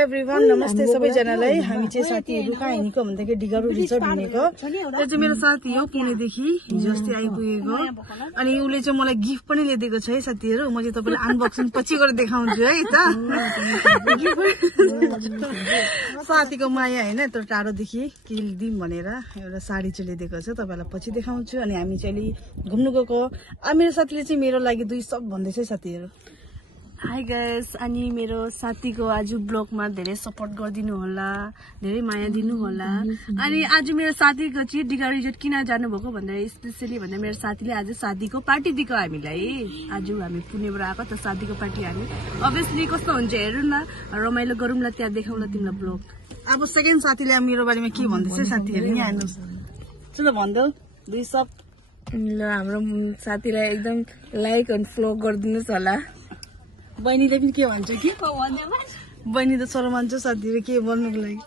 Everyone नमस्ते सबैजनालाई। हामी चाहिँ साथीहरू कहाँ हिँडेको भन्दाखेरि डिगारु रिसोर्ट हिँडेको। त्यो चाहिँ मेरो साथी हो, पुणेदेखि हिजो अस्ति आइपुगेको। अनि उसले चाहिँ मलाई गिफ्ट पनि ल्याइदिएको छ है साथीहरू। म चाहिँ तपाईँलाई अनबक्सिङ पछि गरेर देखाउँछु है त। साथीको माया होइन, यत्रो टाढोदेखि के दिउँ भनेर एउटा साडी चाहिँ ल्याइदिएको छ, तपाईँलाई पछि देखाउँछु। अनि हामी चाहिँ अलि घुम्नु गएको। मेरो साथीले चाहिँ मेरो लागि 2 सब भन्दैछ है साथीहरू। हाई गाइस, अनि मेरो साथीको आज ब्लगमा धेरै सपोर्ट गरिदिनु होला, धेरै माया दिनु होला। अनि आज मेरो साथीको चाहिँ डिगारु रिजोर्ट किन जानुभएको भन्दा स्पेसली भन्दा मेरो साथीले आज शादीको पार्टी दिएको हामीलाई। आज हामी पुणेबाट आएको त शादीको पार्टी। हामी अभियसली कस्तो हुन्छ हेरौँ न, रमाइलो गरौँला, त्यहाँ देखाउँला तिमीलाई ब्लग। अब सेकेन्ड साथीले मेरो बारेमा के भन्दैछ साथीहरू यहाँ हेर्नुहोस्। चलो भन्दौ 2 सब ल हाम्रो साथीलाई एकदम लाइक अनि फलो गरिदिनुहोस् होला। बहिनीले पनि के भन्छ कि बहिनी त शर्मान्छ साथीहरू के बोल्नुको लागि।